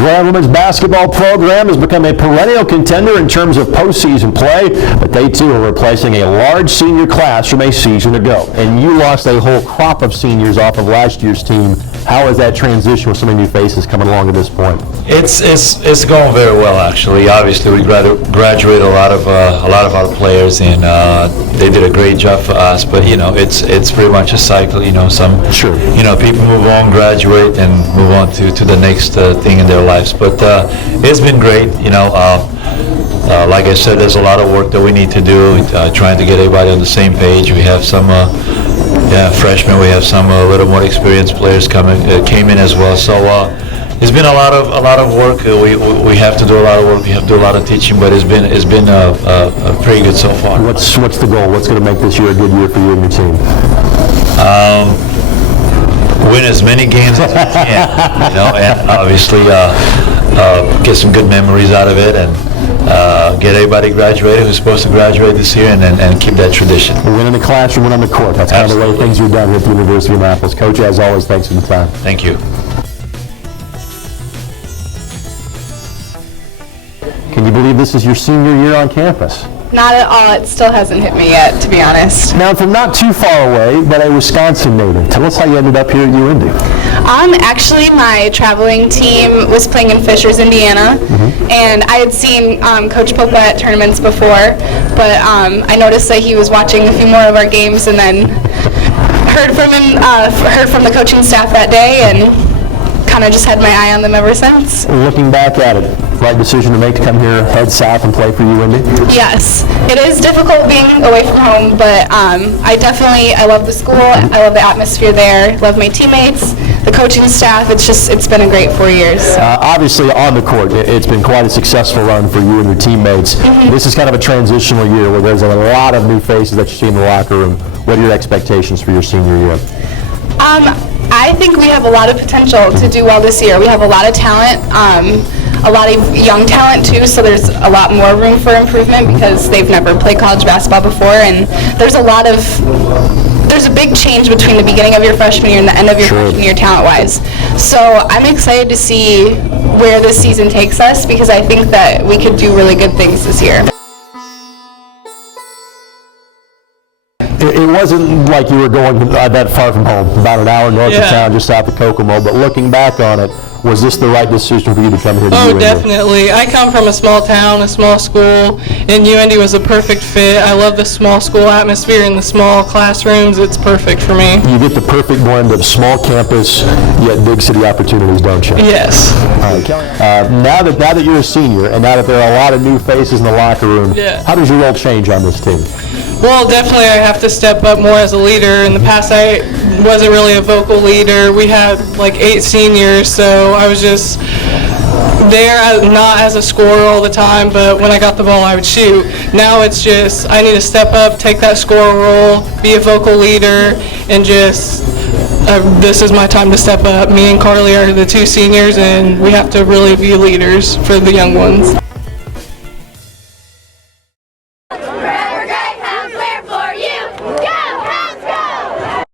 Grand Women's Basketball program has become a perennial contender in terms of postseason play, but they too are replacing a large senior class from a season ago. And you lost a whole crop of seniors off of last year's team. How has that transition with so many new faces coming along at this point? It's going very well, actually. Obviously, we graduated a lot of our players, and they did a great job for us. But it's pretty much a cycle. Some people move on, graduate, and move on to the next thing in their lives. But it's been great. Like I said, there's a lot of work that we need to do, trying to get everybody on the same page. We have some freshmen. We have some a little more experienced players came in as well. So it's been a lot of work. We have to do a lot of work. We have to do a lot of teaching, but it's been pretty good so far. What's the goal? What's going to make this year a good year for you and your team? Win as many games as we can, and obviously get some good memories out of it, and get everybody graduated who's supposed to graduate this year, and keep that tradition. Win in the classroom, win on the court. That's kind of the way things are done here at the University of Annapolis. Coach, as always, thanks for the time. Thank you. Can you believe this is your senior year on campus? Not at all. It still hasn't hit me yet, to be honest. Now, from not too far away, but a Wisconsin native, tell us how you ended up here at UIndy. Actually, my traveling team was playing in Fishers, Indiana, and I had seen Coach Popa at tournaments before, but I noticed that he was watching a few more of our games, and then heard from the coaching staff that day, and kind of just had my eye on them ever since. Looking back at it, right decision to make to come here, head south, and play for UIndy? Yes. It is difficult being away from home, but I love the school, I love the atmosphere there, love my teammates, the coaching staff. It's been a great 4 years. Obviously, on the court, it's been quite a successful run for you and your teammates. This is kind of a transitional year where there's a lot of new faces that you see in the locker room. What are your expectations for your senior year? I think we have a lot of potential to do well this year. We have a lot of talent, a lot of young talent too, so there's a lot more room for improvement because they've never played college basketball before, and there's a big change between the beginning of your freshman year and the end of your freshman year talent-wise. So I'm excited to see where this season takes us because I think that we could do really good things this year. It wasn't like you were going that far from home, about an hour north of town, just south of Kokomo, but looking back on it, was this the right decision for you to come here to UIndy? Oh, definitely. I come from a small town, a small school, and UIndy was a perfect fit. I love the small school atmosphere and the small classrooms. It's perfect for me. You get the perfect blend of small campus, yet big city opportunities, don't you? Yes. All right, Kelly. Now that you're a senior, and now that there are a lot of new faces in the locker room, how does your role change on this team? Well, definitely I have to step up more as a leader. In the past, I wasn't really a vocal leader. We had like 8 seniors, so I was just there, not as a scorer all the time, but when I got the ball, I would shoot. Now it's just I need to step up, take that scorer role, be a vocal leader, and just this is my time to step up. Me and Carly are the 2 seniors, and we have to really be leaders for the young ones.